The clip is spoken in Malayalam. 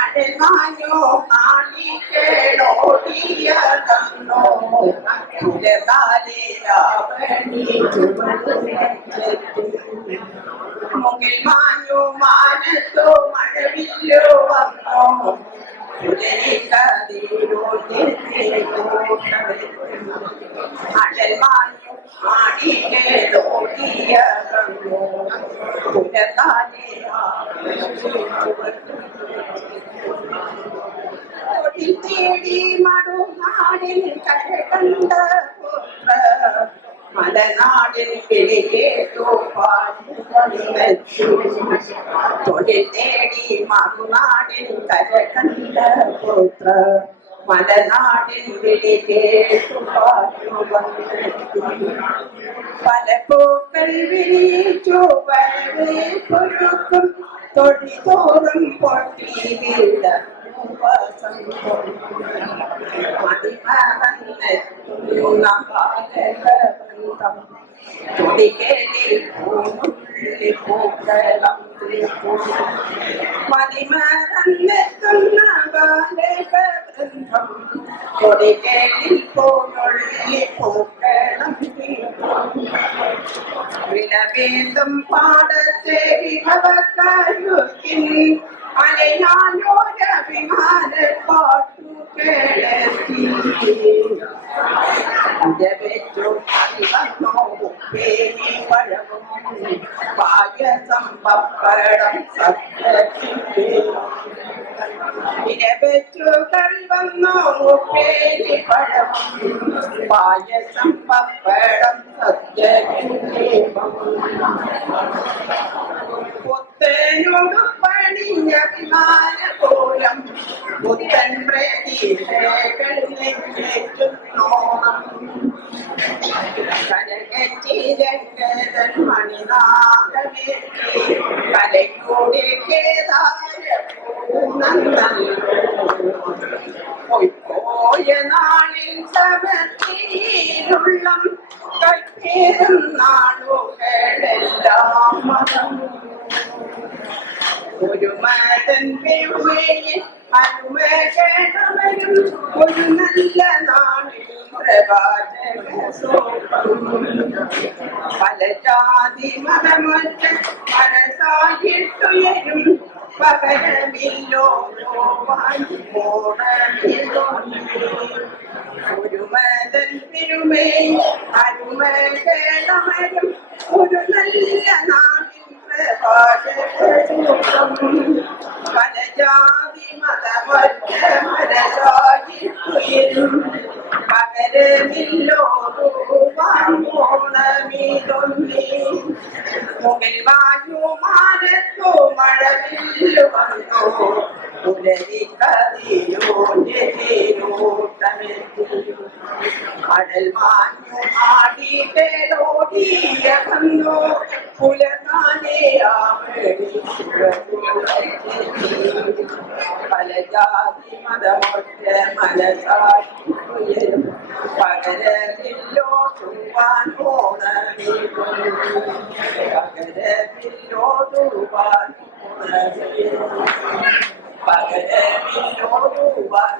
അടമായോ കാണിക്കേടോടിയതന്നോ മുകിൽ മാഞ്ഞു മാനത്തോ മഴവില്ലോ വന്നോ അടൽ മാഞ്ഞു മാണിക്കേടോടിയതന്നോ തേടി മടുനാടിൽ കരകണ്ട പുത്ര മലനാടിൽ കിളികേട്ടു തൊഴിൽ തേടി മറുനാടിൽ കരകണ്ട പുത്ര മലനാടിൽ കിളികേട്ടു പല പൂക്കൾ വിരിച്ചു വരവേൽപ്പൊരുക്കും തൊഴിതോറും പൊട്ടി വീട മതിമറന്നെത്തുന്ന ബാലകവൃന്ദം കൊടികേളിൽ പോനുള്ളി പൂക്കളം വിലവേദം പാടത്തെ വിഭവക്കാരുക്കിൻ അലയാനോരഭിമാന പാട്ടു കേളത്തി ഉപ്പേരി പഴവും പായസം പപ്പടം സത്യു കൽവന്നോ ഉപ്പേരി പഴവും പായസം പപ്പടം സത്യനോട് പണിഞ്ഞ വിമാനപോലം പുത്തൻ പ്രതീക്ഷകളേറ്റുന്നോണം കലകറ്റിരംഗതൻ മണിനാഥമേറ്റി കലക്കൂടെ പോയ നാളിൽ സമത്തിയിലുള്ളം കൈപ്പേറും നാടുകളെല്ലാം മതം ഒരു മതൻ പെരുമയിൽ അനുമകണവരും ഒരു നല്ല നാളിൽ പ്രവാചക പല ജാതി മതമൊറ്റ മനസായിട്ടുയരും പകരമില്ലോ ഒരു മതൻ പെരുമയിൽ അനുമകണവരും ഒരു നല്ല നാളിൽ പല ജാതി മതമൊറ്റ മനസായിട്ടുയരും പകരമില്ലോണമീതൊന്നേ മുകിൽ വായു മാനത്തോ മഴവില്ലു വന്നോ അടൽ മാഞ്ഞു ആടികളോടിയ വന്നോ പുലനാനേ പല ജാതി മതമൊറ്റ മനസായും പകരമില്ലോ തുവാൻ പകരമില്ലോ തുവാൻ പകരമില്ലോ തുവാൻ